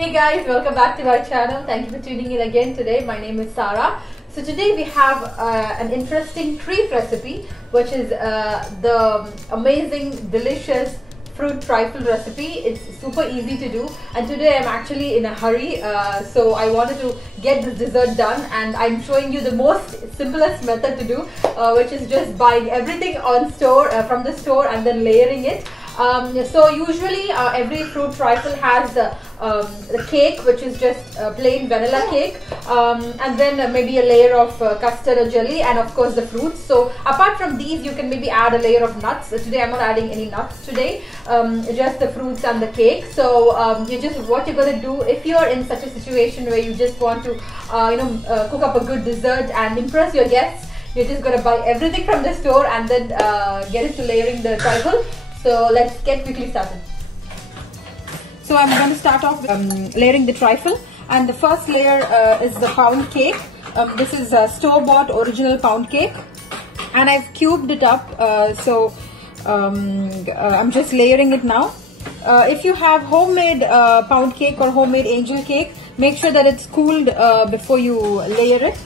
Hey guys, welcome back to our channel. Thank you for tuning in again today. My name is Sarah. So today we have an interesting treat recipe, which is the amazing, delicious fruit trifle recipe. It's super easy to do, and today I'm actually in a hurry, so I wanted to get this dessert done, and I'm showing you the most simplest method to do, which is just buying everything on store from the store and then layering it. So usually every fruit trifle has the cake, which is just plain vanilla cake, and then maybe a layer of custard or jelly, and of course the fruits. So apart from these, you can maybe add a layer of nuts. Today I'm not adding any nuts today, just the fruits and the cake. So what you're going to do if you're in such a situation where you just want to cook up a good dessert and impress your guests, you're just going to buy everything from the store and then get into layering the trifle. So let's get quickly started. So I'm going to start off with layering the trifle, and the first layer is the pound cake. This is a store-bought original pound cake, and I've cubed it up. I'm just layering it now. If you have homemade pound cake or homemade angel cake, make sure that it's cooled before you layer it.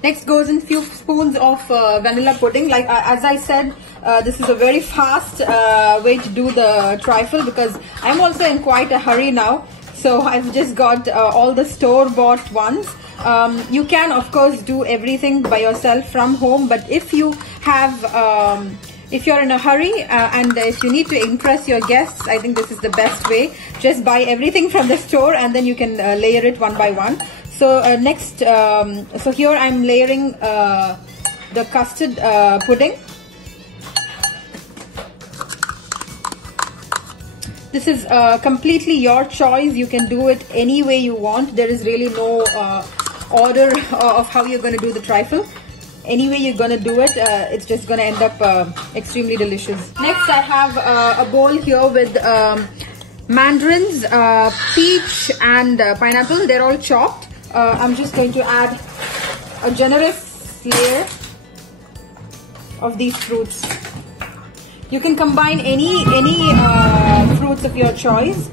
Next goes in few spoons of vanilla pudding. Like as I said, this is a very fast way to do the trifle, because I'm also in quite a hurry now. So I've just got all the store-bought ones. You can of course do everything by yourself from home, but if you have if you're in a hurry and if you need to impress your guests, I think this is the best way. Just buy everything from the store and then you can layer it one by one. So so here I'm layering the custard pudding. This is completely your choice. You can do it any way you want. There is really no order of how you're going to do the trifle. Any way you're going to do it, it's just going to end up extremely delicious. Next I have a bowl here with mandarins, peach and pineapple. They're all chopped. I'm just going to add a generous layer of these fruits. You can combine any fruits of your choice.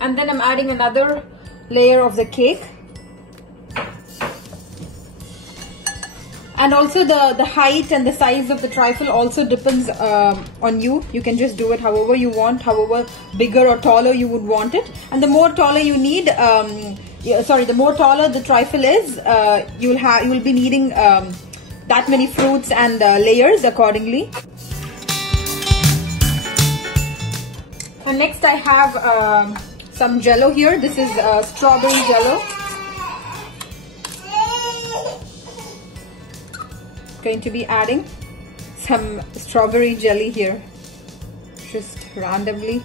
And then I'm adding another layer of the cake. And also the height and the size of the trifle also depends on you. You can just do it however you want, however bigger or taller you would want it. And the more taller you need, the more taller the trifle is, you will be needing that many fruits and layers accordingly. And next I have some jello here. This is strawberry jello. Going to be adding some strawberry jelly here, just randomly.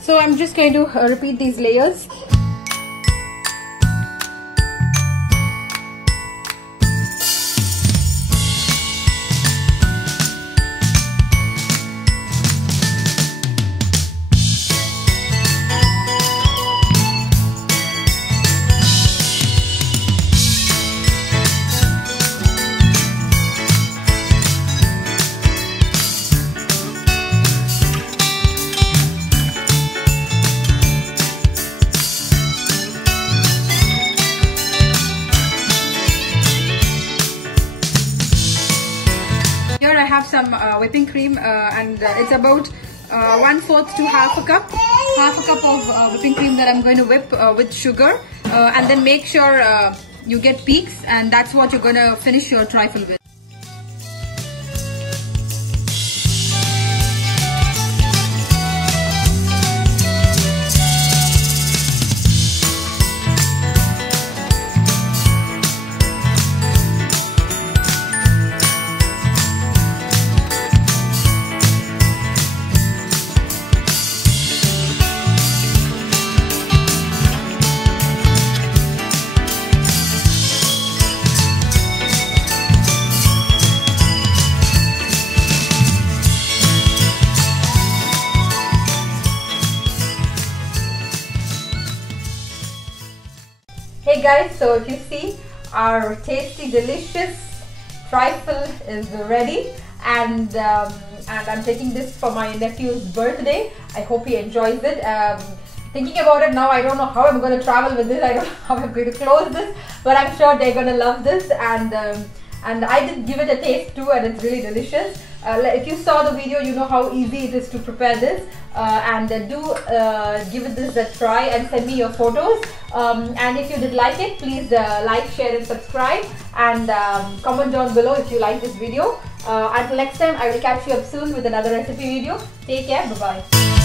So I'm just going to repeat these layers. Here I have some whipping cream, and it's about 1/4 to half a cup of whipping cream that I'm going to whip with sugar, and then make sure you get peaks, and that's what you're going to finish your trifle with. Hey guys, so if you see, our tasty delicious trifle is ready, and I'm taking this for my nephew's birthday. I hope he enjoys it. Thinking about it now, I don't know how I'm going to travel with this. I don't know how I'm going to close this, but I'm sure they're going to love this. And I did give it a taste too, and it's really delicious. If you saw the video, you know how easy it is to prepare this. Do give it this a try and send me your photos. And if you did like it, please like, share and subscribe, and comment down below if you like this video. Until next time, I will catch you up soon with another recipe video. Take care. Bye-bye.